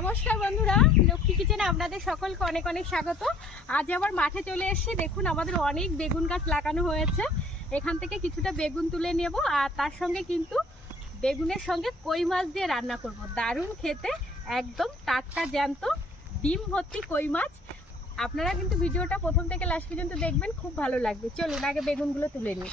নমস্কার বন্ধুরা, লক্ষ্মী কিচেনে আপনাদের সকলকে অনেক অনেক স্বাগত। আজ আবার মাঠে চলে এসেছি। দেখুন আমাদের অনেক বেগুন গাছ লাগানো হয়েছে। এখান থেকে কিছুটা বেগুন তুলে নেব, আর তার সঙ্গে কিন্তু বেগুনের সঙ্গে কই মাছ দিয়ে রান্না করব। দারুণ খেতে, একদম টাটকা জ্যান্ত ডিম ভর্তি কই মাছ। আপনারা কিন্তু ভিডিওটা প্রথম থেকে লাস্ট পর্যন্ত দেখবেন, খুব ভালো লাগবে। চলুন আগে বেগুনগুলো তুলে নিই।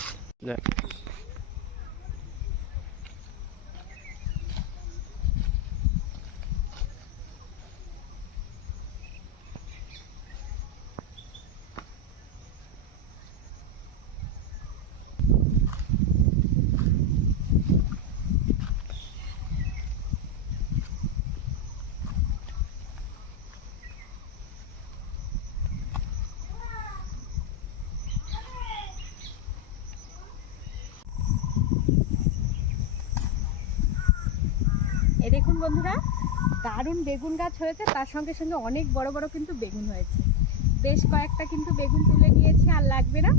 এই দেখুন বন্ধুরা, দারুণ বেগুন গাছ হয়েছে, তার সঙ্গে সঙ্গে অনেক বড় বড় কিন্তু বেগুন হয়েছে। বেশ কয়েকটা কিন্তু বেগুন তুলে নিয়েছি, আর লাগবে না।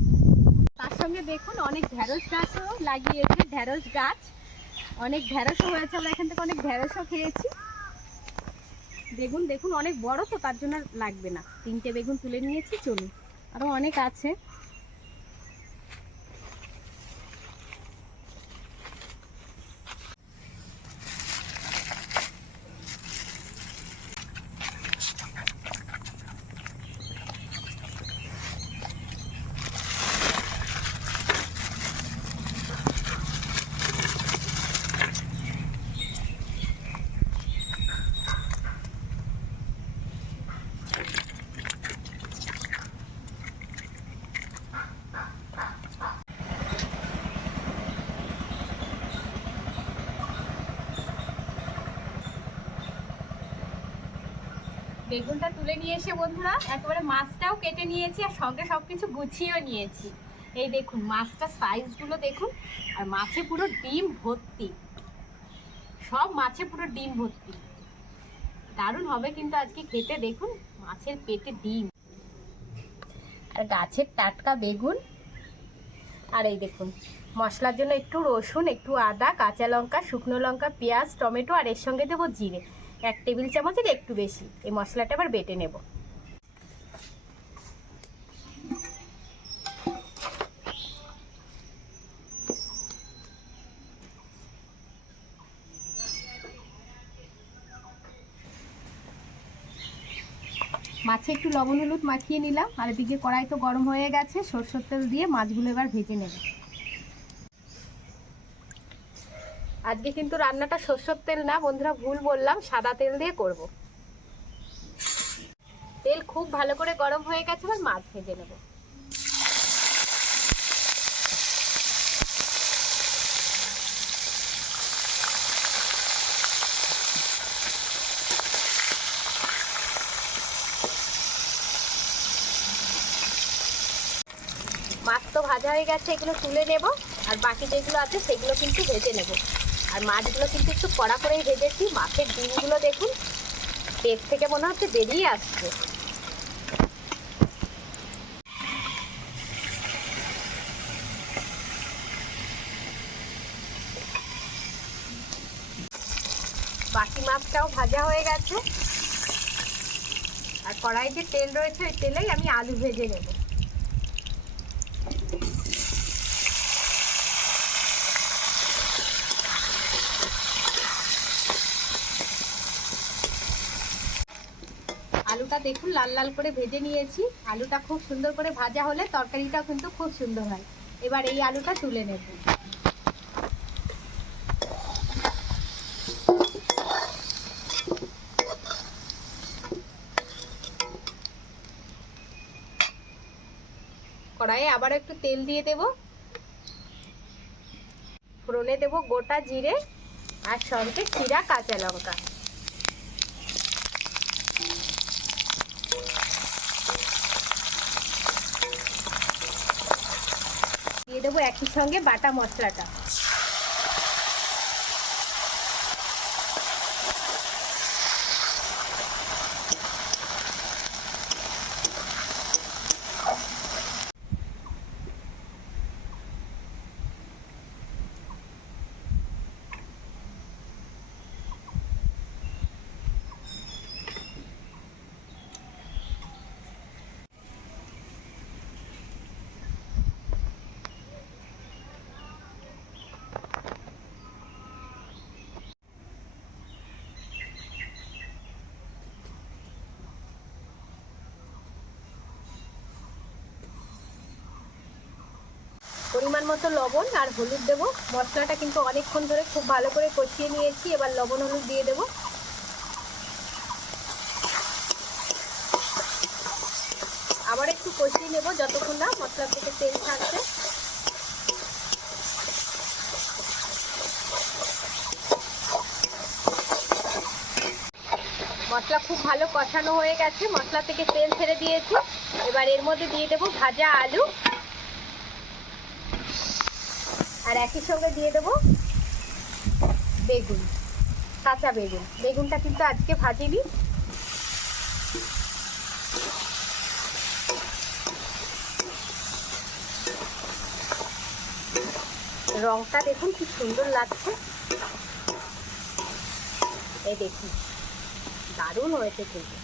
তার সঙ্গে দেখুন অনেক ঢেঁড়স গাছও লাগিয়েছি। ঢেঁড়স গাছ অনেক ঢেঁড়সও হয়েছে, আমরা এখান থেকে অনেক ঢেঁড়সও খেয়েছি। বেগুন দেখুন অনেক বড়, তো তার জন্য লাগবে না। 3টে বেগুন তুলে নিয়েছি। চলুন, আরও অনেক আছে। বেগুনটা তুলে নিয়ে এসে বন্ধুরা একেবারে মাছটাও কেটে নিয়েছি, আর সঙ্গে সব কিছু গুছিয়েও নিয়েছি। এই দেখুন মাছটার সাইজগুলো দেখুন, আর মাছে পুরো ডিম ভর্তি। সব মাছে পুরো ডিম ভর্তি। দারুণ হবে কিন্তু আজকে খেতে। দেখুন মাছের পেটে ডিম, আর গাছের টাটকা বেগুন। আর এই দেখুন মশলার জন্য একটু রসুন, একটু আদা, কাঁচা লঙ্কা, শুকনো লঙ্কা, পেঁয়াজ, টমেটো, আর এর সঙ্গে দেবো জিরে 1 টেবিল চামচের একটু বেশি। এই মশলাটা আবার বেটে নেব। মাছে একটু লবণ হলুদ মাখিয়ে নিলাম, আর এদিকে কড়াই তো গরম হয়ে গেছে। সরষের তেল দিয়ে মাছগুলো এবার ভেজে নেব। আজকে কিন্তু রান্নাটা সরষের তেল না বন্ধুরা, ভুল বললাম, সাদা তেল দিয়ে করব। তেল খুব ভালো করে গরম হয়ে গেছে, এবার মাছ ভেজে নেব। মাছ তো ভাজা হয়ে গেছে, এগুলো তুলে নেব। আর বাকি যেগুলো আছে সেগুলো কিন্তু ভেজে নেব। আর মাছগুলো কিন্তু একটু কড়া করেই ভেজেছি। মাছের ডিমগুলো দেখুন পেট থেকে মনে হচ্ছে বেরিয়ে আসছে। বাকি মাছটাও ভাজা হয়ে গেছে, আর কড়াই যে তেল রয়েছে ওই তেলেই আমি আলু ভেজে নেব। আলুটা দেখুন লাল লাল করে ভেজে নিয়েছি। আলুটা খুব সুন্দর করে ভাজা হলে তরকারিটাও কিন্তু খুব সুন্দর হয়। এবার এই আলুটা তুলে নেব। কড়াইয়ে আবার একটু তেল দিয়ে দেব। ফোড়নে দেব গোটা জিরে, আর সঙ্গে চিরা কাঁচা লঙ্কা। দিয়ে দেবো একই সঙ্গে বাটা মশলাটা। পরিমাণ মতো লবণ আর হলুদ দেব। মশলাটা কিন্তু অনেকক্ষণ ধরে খুব ভালো করে কষিয়ে নিয়েছি, এবার লবণ হলুদ দিয়ে দেব। আবার একটু কষিয়ে নেব যতক্ষণ না মশলা থেকে তেল ছাড়ছে। মশলা খুব ভালো কষানো হয়ে গেছে, মশলা থেকে তেল ছেড়ে দিয়েছি। এবার এর মধ্যে দিয়ে দেব ভাজা আলু, আর একই সঙ্গে দিয়ে দেব বেগুন, কাঁচা বেগুন। বেগুনটা কিন্তু আজকে ভাজিনি। রংটা দেখুন কি সুন্দর লাগছে, এই দেখুন দারুণ হয়েছে কিন্তু।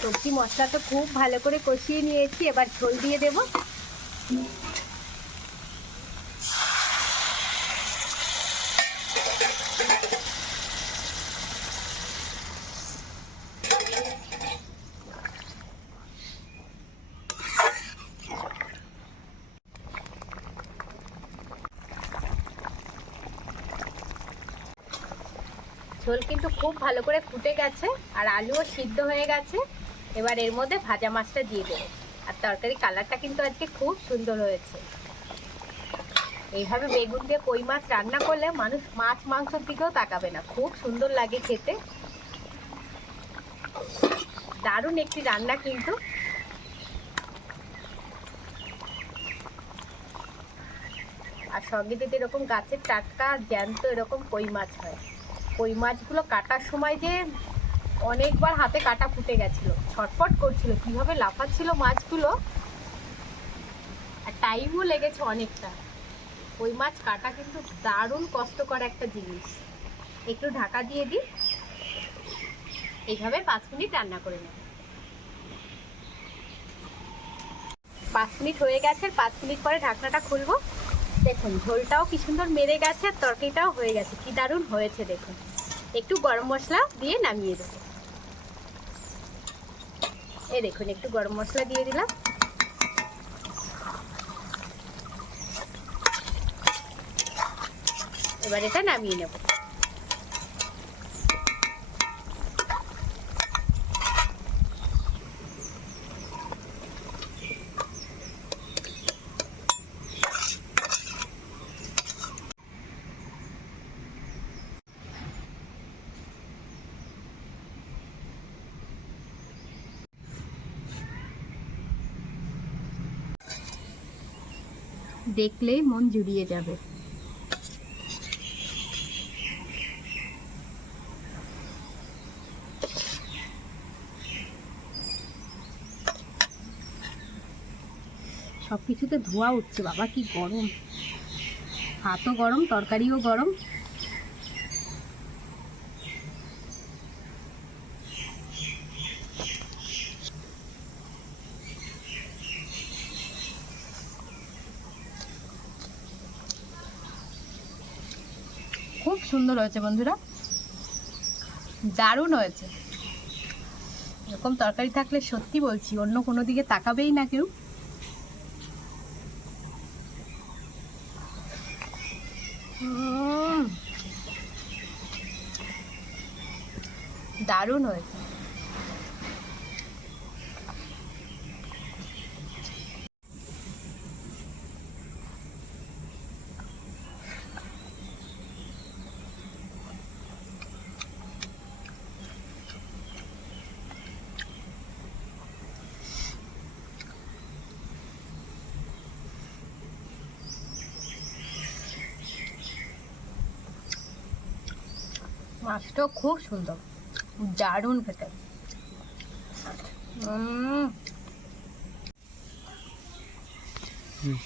সবজি মশলা তো খুব ভালো করে কষিয়ে নিয়েছি, এবার ঝোল দিয়ে দেব। ঝোল কিন্তু খুব ভালো করে ফুটে গেছে আর আলুও সিদ্ধ হয়ে গেছে। এবার এর মধ্যে ভাজা মাছটা দিয়ে দেবো। আর তরকারি কালারটা কিন্তু আজকে খুব সুন্দর হয়েছে। এইভাবে বেগুন দিয়ে কই মাছ রান্না করলে মানুষ মাছ মাংসের দিকেও তাকাবে না, খুব সুন্দর লাগে খেতে। দারুণ একটি রান্না কিন্তু। আর সঙ্গে যদি এরকম গাছের টাটকা জ্যান্ত এরকম কই মাছ হয়, কই মাছগুলো কাটার সময় যে অনেকবার হাতে কাটা ফুটে গেছিল, ছটফট করছিল, কিভাবে লাফাচ্ছিল মাছগুলো, আর টাইমও লেগেছে অনেকটা। কই মাছ কাটা কিন্তু দারুণ কষ্টকর একটা জিনিস। একটু ঢাকা দিয়ে দিই, এইভাবে 5 মিনিট রান্না করে নেব। 5 মিনিট হয়ে গেছে, 5 মিনিট পরে ঢাকনাটা খুলবো। দেখুন ঝোলটাও কি সুন্দর মেরে গেছে, আর তরকারিটাও হয়ে গেছে, কি দারুণ হয়েছে দেখুন। একটু গরম মশলা দিয়ে নামিয়ে দেবো। এই দেখুন একটু গরম মশলা দিয়ে দিলাম। এবার এটা নামিয়ে নেব। দেখলেই মন জুড়িয়ে যাবে। সবকিছুতে ধোঁয়া উঠছে, বাবা কি গরম, হাতও গরম তরকারিও গরম। খুব সুন্দর হয়েছে বন্ধুরা, দারুণ হয়েছে। এরকম তরকারি থাকলে সত্যি বলছি অন্য কোনো দিকে তাকাবেই না কেউ। দারুণ হয়েছে। মাছটাও খুব সুন্দর, দারুণ খেতে।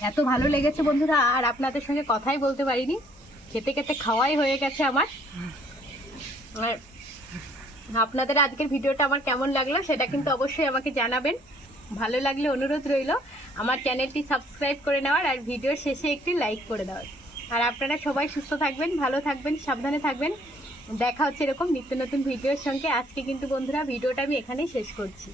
এত ভালো লেগেছে বন্ধুরা, আর আপনাদের সঙ্গে কথাই বলতে পারিনি। খেতে খেতে খাওয়াই হয়ে গেছে আমার। আর আপনাদের আজকের ভিডিওটা আমার কেমন লাগলো সেটা কিন্তু অবশ্যই আমাকে জানাবেন। ভালো লাগলে অনুরোধ রইল আমার চ্যানেলটি সাবস্ক্রাইব করে নেওয়ার, আর ভিডিওর শেষে একটি লাইক করে দেওয়ার। আর আপনারা সবাই সুস্থ থাকবেন, ভালো থাকবেন, সাবধানে থাকবেন। দেখা হচ্ছে এরকম নিত্য নতুন ভিডিওর সঙ্গে। আজকে কিন্তু বন্ধুরা ভিডিওটা আমি এখানেই শেষ করছি।